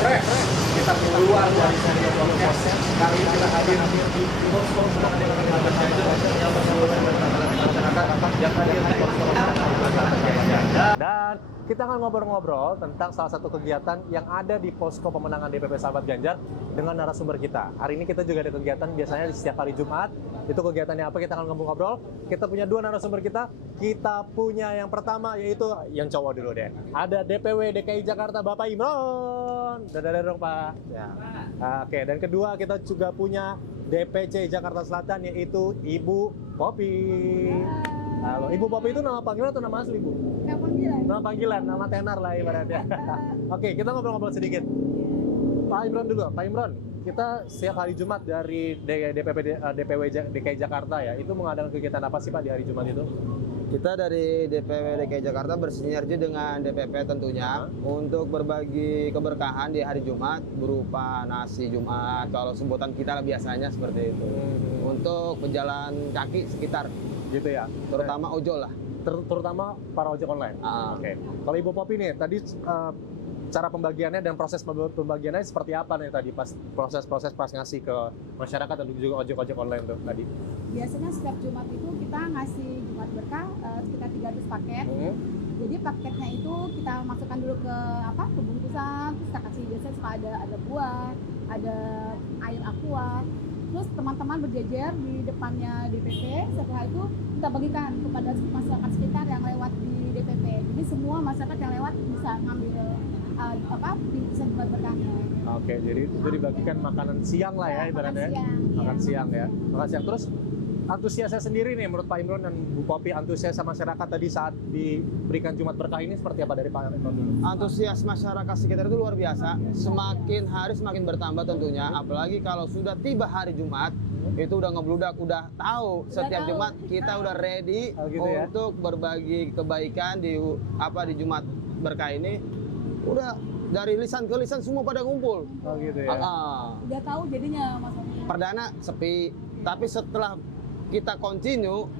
Fresh, kita keluar dari seri podcast. Kali ini kita hadir di posko pemenangan Sahabat Ganjar yang bersama masyarakat yang hadir di posko pemenangan Ganjar. Dan kita akan ngobrol-ngobrol tentang salah satu kegiatan yang ada di posko pemenangan DPP Sahabat Ganjar dengan narasumber kita. Hari ini kita juga ada kegiatan biasanya di setiap hari Jumat. Itu kegiatannya apa? Kita akan ngobrol-ngobrol. Kita punya dua narasumber kita. Kita punya yang pertama yaitu yang cowok dulu deh. Ada DPW DKI Jakarta Bapak Imron. Dadah dong Pak. Ya. Oke, dan kedua kita juga punya DPC Jakarta Selatan yaitu Ibu Popi. Halo, Ibu Popi itu nama panggilan atau nama asli, Bu? Nama panggilan. Nama panggilan, nama tenar lah ibaratnya. Oke, kita ngobrol-ngobrol sedikit. Pak Imron dulu, Pak Imron. Kita setiap hari Jumat dari DPW DKI Jakarta ya, itu mengadakan kegiatan apa sih Pak di hari Jumat itu? Kita dari DPW DKI Jakarta bersinergi dengan DPP tentunya untuk berbagi keberkahan di hari Jumat berupa nasi Jumat, kalau sebutan kita biasanya seperti itu. Untuk pejalan kaki sekitar, Gitu ya. terutama ojol lah. Terutama para ojek online. Oke. Kalau Ibu Popi nih, tadi cara pembagiannya dan proses pembagiannya seperti apa nih tadi pas proses pas ngasih ke masyarakat dan juga ojek online tuh tadi? Biasanya setiap Jumat itu kita ngasih Jumat berkah sekitar 300 paket. Jadi paketnya itu kita masukkan dulu ke bungkusan, terus kita kasih biasanya suka ada buah, ada air aqua. Terus teman-teman berjejer di depannya DPP. Setelah itu kita bagikan kepada masyarakat sekitar yang lewat di DPP. Jadi semua masyarakat yang lewat bisa ngambil bingkisan Jumat berkahnya. Oke, jadi itu dibagikan makanan siang lah ya ibaratnya. Makan siang ya. Makan siang. Terus antusiasnya sendiri nih menurut Pak Imron dan Bu Popi, antusias masyarakat tadi saat diberikan Jumat berkah ini seperti apa dari Pak Imron dulu? Antusias masyarakat sekitar itu luar biasa. Semakin hari semakin bertambah tentunya, apalagi kalau sudah tiba hari Jumat, itu udah ngebludak, udah tahu setiap Jumat kita udah ready untuk berbagi kebaikan di Jumat berkah ini. Udah dari lisan ke lisan semua pada ngumpul. Oh gitu ya. Udah tahu jadinya Mas Om. Perdana sepi, tapi setelah kita continue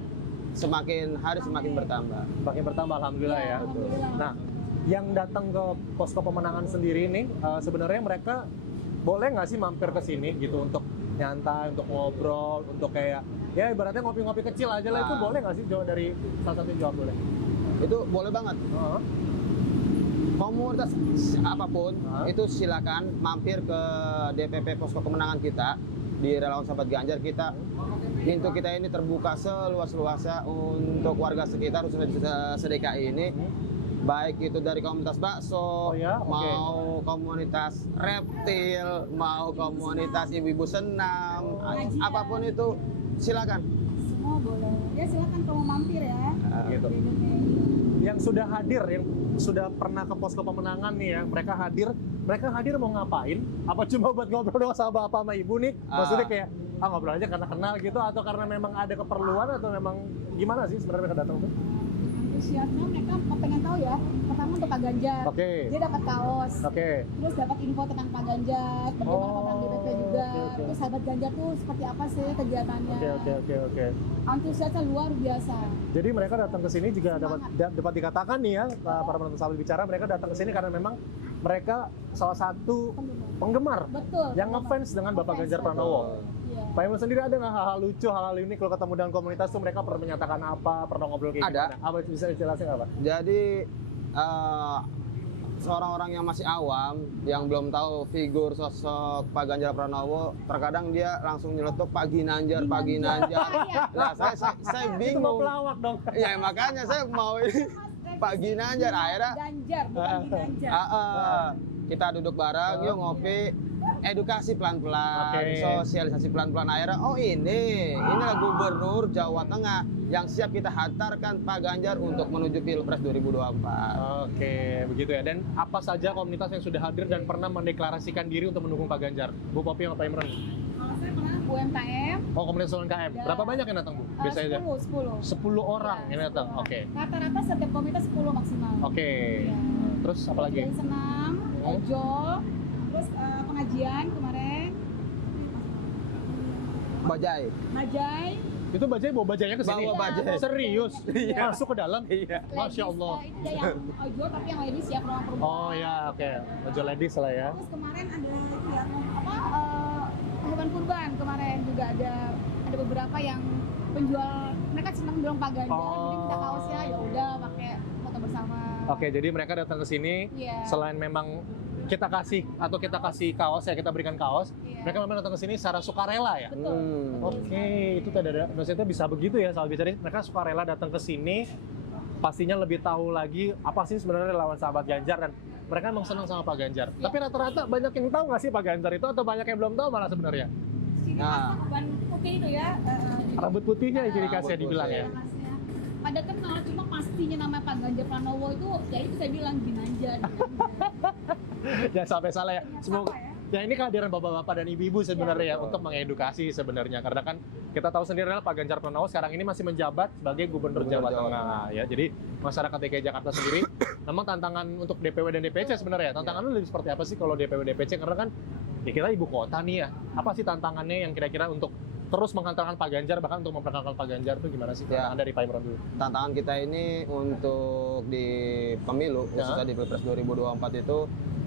semakin hari semakin bertambah. Makin bertambah alhamdulillah ya. Alhamdulillah. Nah, yang datang ke posko pemenangan sendiri ini sebenarnya mereka boleh nggak sih mampir ke sini gitu untuk nyantai, untuk ngobrol, untuk kayak ya ibaratnya ngopi-ngopi kecil aja lah, itu boleh nggak sih jawab dari salah satu jawab boleh? Itu boleh banget. Komunitas apapun itu silakan mampir ke DPP posko pemenangan kita di Relawan Sahabat Ganjar. Pintu kita ini terbuka seluas-luasnya untuk warga sekitar khususnya se-DKI ini, baik itu dari komunitas bakso, mau komunitas reptil, mau komunitas ibu-ibu senam, apapun itu silakan. Semua boleh. Ya silakan kalau mampir ya. Gitu. Yang sudah hadir, yang sudah pernah ke posko pemenangan nih ya, mereka hadir mau ngapain? Apa cuma buat ngobrol doang sama bapak sama ibu nih? Maksudnya kayak ngobrol aja karena kenal gitu, atau karena memang ada keperluan, atau memang gimana sih sebenarnya mereka datang tuh? Antusiasnya mereka pengen tahu ya, pertama untuk Pak Ganjar. Dia dapat kaos. Terus dapat info tentang Pak Ganjar, bagaimana program DPP juga. Terus Sahabat Ganjar tuh seperti apa sih kegiatannya. Oke. Antusiasnya luar biasa. Jadi mereka datang ke sini juga dapat dikatakan nih ya, para penonton Sahabat Bicara, mereka datang ke sini karena memang mereka salah satu penggemar yang ngefans dengan Bapak Ganjar Pranowo. Pak Imron sendiri ada nggak hal-hal lucu, hal-hal unik kalau ketemu dengan komunitas tuh mereka pernah menyatakan apa, pernah ngobrol kayak gimana? Apa bisa dijelasin nggak Pak? Jadi seorang orang yang masih awam, yang belum tahu figur sosok Pak Ganjar Pranowo, terkadang dia langsung nyeletuk Pak Ginanjar. Nah, saya bingung. Itu mau pelawak dong. Ya makanya saya mau ini Pak Ginanjar. Akhirnya Ganjar, bukan Ginanjar. kita duduk bareng, yuk ngopi. Edukasi pelan-pelan, sosialisasi pelan-pelan, akhirnya inilah Gubernur Jawa Tengah yang siap kita hantarkan Pak Ganjar untuk menuju Pilpres 2024. Oke, begitu ya. Dan apa saja komunitas yang sudah hadir dan pernah mendeklarasikan diri untuk mendukung Pak Ganjar? Bu Popi sama Pak Imron? Kalau saya pernah UMKM. Oh, komunitas UMKM. Berapa banyak yang datang, Bu? Biasanya 10 orang yang datang. Rata-rata setiap komunitas 10 maksimal. Terus apa lagi? Dari senam, ojol, terus pengajian kemarin. Bajai. Itu bajai bawa bajainya ke sini. Bawa bajai. Serius? Iya. Masuk ke dalam? Iya. Masya Allah. Itu ada yang jual tapi yang ladies ya, perempuan perempuan. Oh ya, oke. Baju ladies lah ya. Terus kemarin ada yang apa hewan kurban kemarin juga ada beberapa yang penjual, mereka senang bilang Pak Ganjar, Oh. jadi minta kaosnya ya udah pakai foto bersama. Oke, jadi mereka datang ke sini Iya. selain memang kita kasih kaos ya, kita berikan kaos, Iya. mereka memang datang ke sini secara sukarela ya. Betul. Oke, itu ada maksudnya bisa begitu ya, soal bicara mereka sukarela datang ke sini, pastinya lebih tahu lagi apa sih sebenarnya relawan sahabat Ganjar, dan mereka emang senang sama Pak Ganjar. Iya. Tapi rata-rata banyak yang tahu nggak sih Pak Ganjar itu, atau banyak yang belum tahu malah sebenarnya? Ciri Nah. khasnya ban putih itu ya. Rambut putihnya yang ciri Rambut khasnya dibilang putih. ya. Khasnya. Pada kenal, cuma pastinya nama Pak Ganjar Pranowo itu, ya itu saya bilang Ginanjar. Jangan sampai salah ya. Ternyata Semoga apa ya? ya ini kehadiran bapak-bapak dan ibu-ibu sebenarnya ya betul. untuk mengedukasi sebenarnya, karena kan kita tahu sendiri adalah Pak Ganjar Pranowo sekarang ini masih menjabat sebagai Gubernur Jawa Jawa Tengah ya. Jadi masyarakat DKI Jakarta sendiri memang tantangan untuk DPW dan DPC sebenarnya. Tantangannya lebih seperti apa sih kalau DPW DPC, karena kan ya kita ibu kota nih ya. Apa sih tantangannya yang kira-kira untuk terus menghantarkan Pak Ganjar, bahkan untuk memperkenalkan Pak Ganjar itu gimana sih? Ya. Tantangan dari Pak Imron dulu. Tantangan kita ini untuk di pemilu, Ya. khususnya di Pilpres 2024 itu,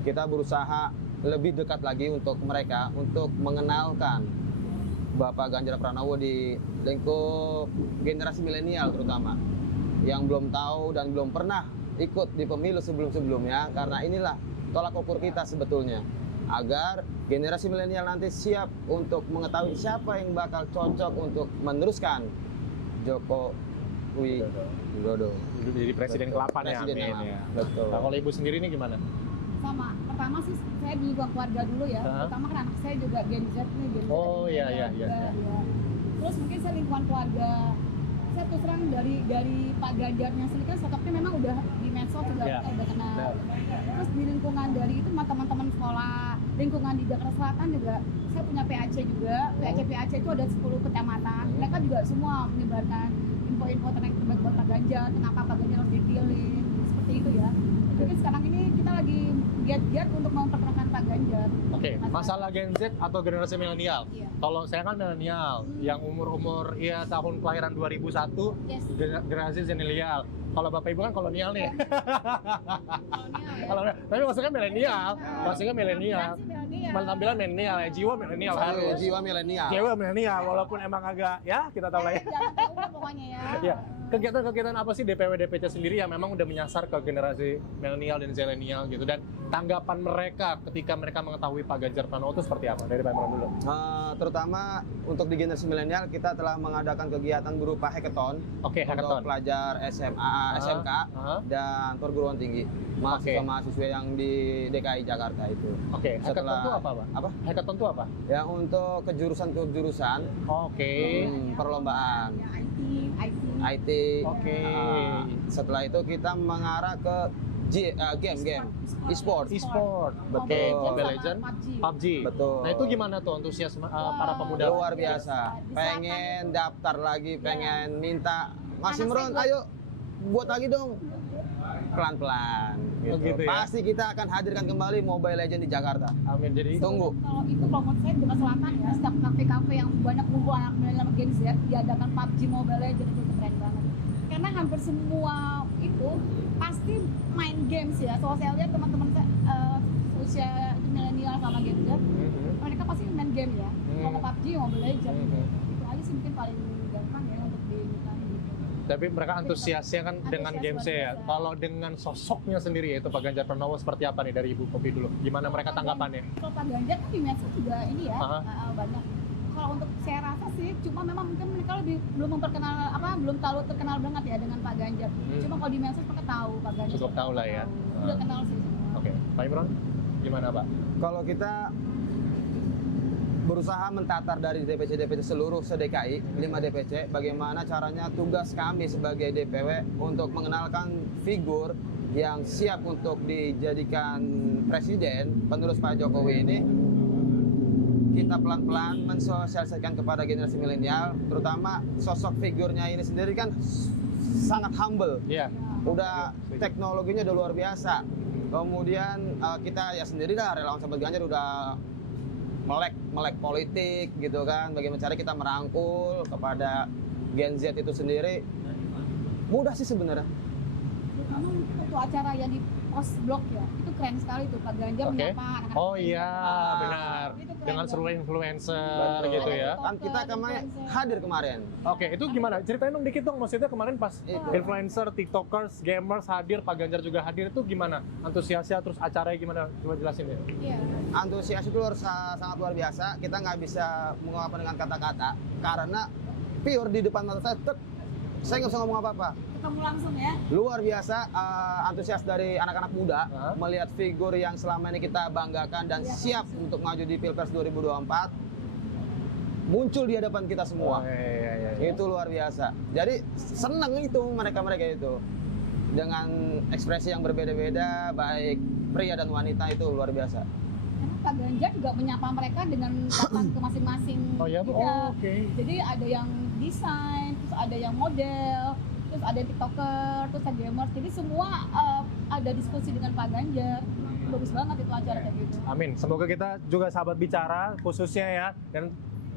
kita berusaha lebih dekat lagi untuk mereka, untuk mengenalkan Bapak Ganjar Pranowo di lingkup generasi milenial terutama, yang belum tahu dan belum pernah ikut di pemilu sebelum-sebelumnya, karena inilah tolak ukur kita sebetulnya, agar generasi milenial nanti siap untuk mengetahui siapa yang bakal cocok untuk meneruskan Jokowi Widodo. Jadi presiden Betul. ke-8 ya, Presiden amin yang ya. betul. Nah, kalau ibu sendiri ini gimana? Sama, pertama sih saya di lingkungan keluarga dulu ya. Hah? Pertama kan anak saya juga Gen Z nih, Gen Z. Oh, iya, iya, juga, iya. ya. Terus mungkin saya lingkungan keluarga. Saya terus terang dari Pak Ganjarnya sendiri kan sosoknya memang udah di medsos juga Iya. kita udah kenal. Iya. Terus di lingkungan dari itu sama teman-teman sekolah, lingkungan di Jakarta Selatan juga saya punya PAC juga. PAC itu ada 10 kecamatan. Mereka juga semua menyebarkan info-info tentang yang terbaik buat Pak Ganjar, kenapa Pak Ganjar harus dipilih, seperti itu ya. Jadi sekarang ini kita lagi giat-giat untuk memperkenalkan Pak Ganjar. Oke, masalah Gen Z atau generasi milenial. Iya. Kalau saya kan milenial, yang umur-umur ya tahun kelahiran 2001, Yes. generasi milenial. Kalau Bapak Ibu kan kolonial nih. Kolonial ya. Kalau tapi maksudnya milenial, maksudnya milenial. Tampilan milenial ya, jiwa milenial harus. Jiwa milenial. Jiwa milenial, walaupun emang agak ya kita tahu lah ya. Jangan tahu umur pokoknya ya. Ya, kegiatan-kegiatan apa sih DPW DPC sendiri yang memang udah menyasar ke generasi milenial dan zilenial gitu, dan tanggapan mereka ketika mereka mengetahui Pak Ganjar Pranowo itu seperti apa? Dari Pak Imron dulu. Terutama untuk di generasi milenial, kita telah mengadakan kegiatan berupa hackathon Oke, hackathon. untuk pelajar SMA, SMK, dan perguruan tinggi, mahasiswa-mahasiswa yang di DKI Jakarta itu. Oke, hackathon itu apa, Pak? Apa? Hackathon itu apa? Ya, untuk kejurusan-kejurusan Oke. perlombaan Ya, IT. IT. Oke. Setelah itu kita mengarah ke game e-sport. E-sport. Betul. Mobile Legend, PUBG. Betul. Nah, itu gimana tuh antusiasme para pemuda? Luar biasa. Pengen daftar lagi, pengen minta, Mas Imron, ayo buat lagi dong. Pelan-pelan. Oh, gitu ya? Pasti kita akan hadirkan kembali Mobile Legend di Jakarta. Amin. Jadi Tunggu. Kalau itu kalau menurut saya di selatan ya, setiap kafe-kafe yang banyak kumpul anak milenial Gen Z diadakan PUBG Mobile Legends itu keren banget. Karena hampir semua itu pasti main games ya. Soalnya saya lihat teman-teman saya usia milenial sama Gen Z, mereka pasti main game ya. Mau PUBG, Mobile Legends. Itu aja sih mungkin paling gampang ya untuk dinikahin gitu. tapi mereka antusiasnya kan dengan Antusias gamesnya luar ya. biasa. Kalau dengan sosoknya sendiri yaitu Pak Ganjar Pranowo seperti apa nih dari Ibu Kopi dulu? Gimana mereka tanggapannya? Kalau Pak Ganjar kan di medsos juga ini ya, Aha. banyak. Kalau untuk saya rasa sih, cuma memang mungkin mereka belum memperkenal belum terlalu terkenal banget ya dengan Pak Ganjar. Cuma kalau di medsos mereka tahu Pak Ganjar. Cukup tahu lah ya. Udah kenal sih semua. Oke, Pak Imron, gimana Pak? Kalau kita berusaha mentatar dari DPC-DPC seluruh se-DKI, 5 DPC, bagaimana caranya tugas kami sebagai DPW untuk mengenalkan figur yang siap untuk dijadikan presiden, penerus Pak Jokowi ini, kita pelan-pelan mensosialisasikan kepada generasi milenial, terutama sosok figurnya ini sendiri kan sangat humble. Iya. Udah teknologinya udah luar biasa. Kemudian kita ya sendiri dah relawan sahabat Ganjar udah melek politik gitu kan. Bagaimana cara kita merangkul kepada Gen Z itu sendiri mudah sih sebenarnya. Memang untuk acara yang di pos blok ya, itu keren sekali tuh Pak Ganjar Oke. menyapa anak-anak. Oh iya, Ah, benar. Itu keren Dengan banget. seluruh influencer Betul. gitu ya. Kan kita kemarin hadir kemarin. Oke, itu gimana? Ceritain dong dikit dong. Maksudnya kemarin pas Itu. influencer, tiktokers, gamers hadir, Pak Ganjar juga hadir, itu gimana? Antusiasnya, terus acaranya gimana? Coba jelasin ya. Iya. Antusias itu sangat luar biasa. Kita nggak bisa mengungkapkan dengan kata-kata karena pure di depan mata saya, saya nggak bisa ngomong apa-apa. Ketemu langsung ya. Luar biasa antusias dari anak-anak muda Hah? melihat figur yang selama ini kita banggakan dan Iya, siap untuk maju di Pilpres 2024 muncul di hadapan kita semua. Iya. Itu luar biasa. Jadi seneng itu mereka-mereka itu dengan ekspresi yang berbeda-beda, baik pria dan wanita, itu luar biasa. Karena Pak Ganjar juga menyapa mereka dengan datang ke masing-masing. Oh ya, Bu? Iya. Oh, oke. Jadi ada yang desain, terus ada yang model, terus ada yang tiktoker, terus ada gamers. Jadi semua ada diskusi dengan Pak Ganjar. Bagus banget itu acara kayak gitu. Amin. Semoga kita juga sahabat bicara khususnya ya, dan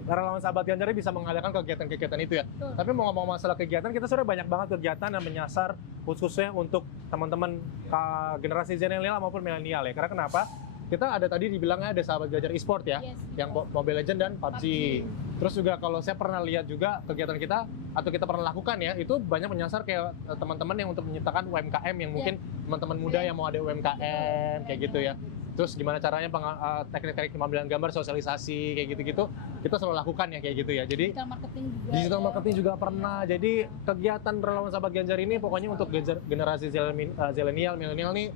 relawan sahabat Ganjar ini bisa mengadakan kegiatan-kegiatan itu ya. Betul. Tapi mau ngomong masalah kegiatan, kita sudah banyak banget kegiatan yang menyasar khususnya untuk teman-teman generasi milenial maupun milenial ya. Karena kenapa? Kita ada tadi dibilangnya ada sahabat Ganjar e-sport ya, Yes, yang betul. Mobile Legends dan PUBG. PUBG. Terus juga kalau saya pernah lihat juga kegiatan kita atau kita pernah lakukan ya, itu banyak menyasar kayak teman-teman yang untuk menciptakan UMKM yang mungkin teman-teman muda yang mau ada UMKM kayak gitu ya. Terus gimana caranya teknik-teknik pengambilan gambar, sosialisasi kayak gitu-gitu, kita selalu lakukan ya kayak gitu ya. Jadi Digital marketing juga. digital ya. marketing juga pernah. Jadi kegiatan relawan sahabat Ganjar ini pokoknya untuk generasi zilenial, milenial nih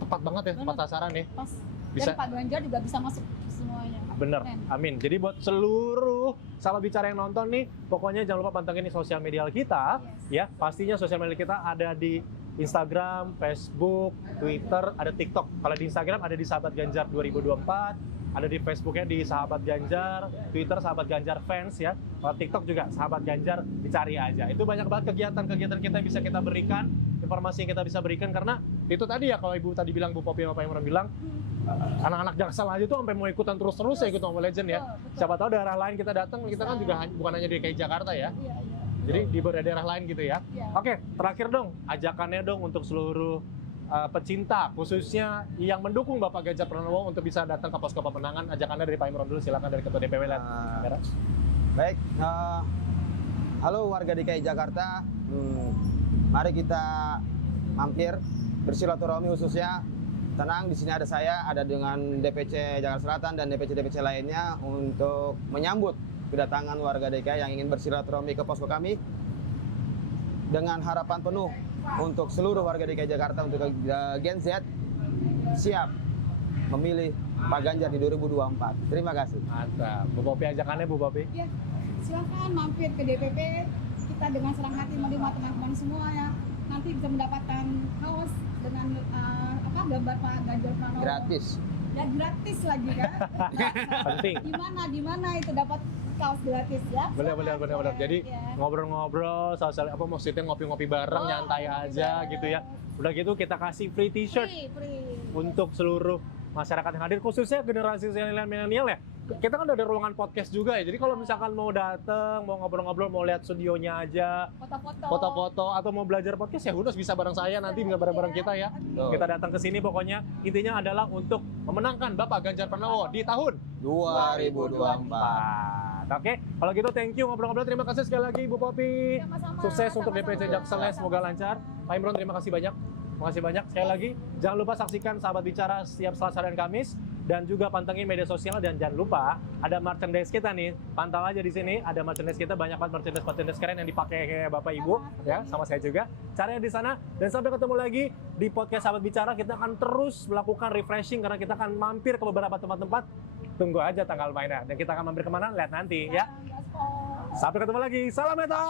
tepat banget ya, tepat sasaran ya. Pas. Bisa. Dan Pak Ganjar juga bisa masuk semuanya. Bener, Keren. amin. Jadi buat seluruh sahabat bicara yang nonton nih, pokoknya jangan lupa pantengin di sosial media kita. Yes. Ya, pastinya sosial media kita ada di Instagram, Facebook, Twitter, ada TikTok. Kalau di Instagram ada di Sahabat Ganjar 2024, ada di Facebooknya di Sahabat Ganjar, Twitter Sahabat Ganjar Fans ya. Kalau TikTok juga Sahabat Ganjar, dicari aja. Itu banyak banget kegiatan-kegiatan kita yang bisa kita berikan, informasi yang kita bisa berikan, karena itu tadi ya, kalau Ibu tadi bilang, Bu Popi sama Pak Imran bilang, anak-anak Jaksel aja tuh sampai mau ikutan terus-terus ya ikut Mobile Legend ya. Betul. Siapa tahu daerah lain kita datang, kita kan juga bukan hanya di DKI Jakarta ya. Iya. Jadi di daerah lain gitu ya. Iya. Oke, terakhir dong, ajakannya dong untuk seluruh pecinta, khususnya yang mendukung Bapak Ganjar Pranowo untuk bisa datang ke posko pemenangan. Ajakannya dari Pak Imron dulu, silakan dari Ketua DPW lihat. Baik, halo warga DKI Jakarta. Mari kita mampir bersilaturahmi, khususnya tenang, di sini ada saya, ada dengan DPC Jakarta Selatan dan DPC lainnya untuk menyambut kedatangan warga DKI yang ingin bersilaturahmi ke posko kami dengan harapan penuh untuk seluruh warga DKI Jakarta, untuk Gen Z siap memilih Pak Ganjar di 2024. Terima kasih. Mantap. Bu Popi, ajakannya Bu Popi. Ya, silakan mampir ke DPP. Kita dengan senang hati menerima teman-teman semua ya. Nanti bisa mendapatkan kaos dengan gambar Pak Ganjar Pranowo. Gratis. Ya gratis lagi kan. Penting. Di mana itu dapat kaos gratis ya? Benar. Silakan. Jadi Ya. ngobrol-ngobrol, maksudnya ngopi-ngopi bareng, nyantai aja gitu ya. Udah gitu kita kasih free t-shirt Free. untuk seluruh masyarakat yang hadir, khususnya generasi milenial ya. Kita kan udah ada ruangan podcast juga ya. Jadi kalau misalkan mau datang, mau ngobrol-ngobrol, mau lihat studionya aja, foto-foto atau mau belajar podcast ya udah bisa bareng saya, nanti bisa bareng-bareng kita ya. Betul. Kita datang ke sini, pokoknya intinya adalah untuk memenangkan Bapak Ganjar Pranowo di tahun 2024. Oke, kalau gitu thank you ngobrol-ngobrol. Terima kasih sekali lagi Bu Popi. Sama-sama. Sukses untuk DPC Sama-sama. Jaksel, semoga lancar. Pak Imron, terima kasih banyak. Makasih banyak. Sekali lagi, jangan lupa saksikan Sahabat Bicara setiap Selasa dan Kamis, dan juga pantengin media sosial, dan jangan lupa ada merchandise kita nih. Pantau aja di sini, ada merchandise kita, banyak banget merchandise keren yang dipakai kayak Bapak Ibu ya, sama saya juga. Caranya di sana, dan sampai ketemu lagi di podcast Sahabat Bicara. Kita akan terus melakukan refreshing karena kita akan mampir ke beberapa tempat-tempat. Tunggu aja tanggal mainnya, dan kita akan mampir kemana, lihat nanti ya. Sampai ketemu lagi, salam Meta.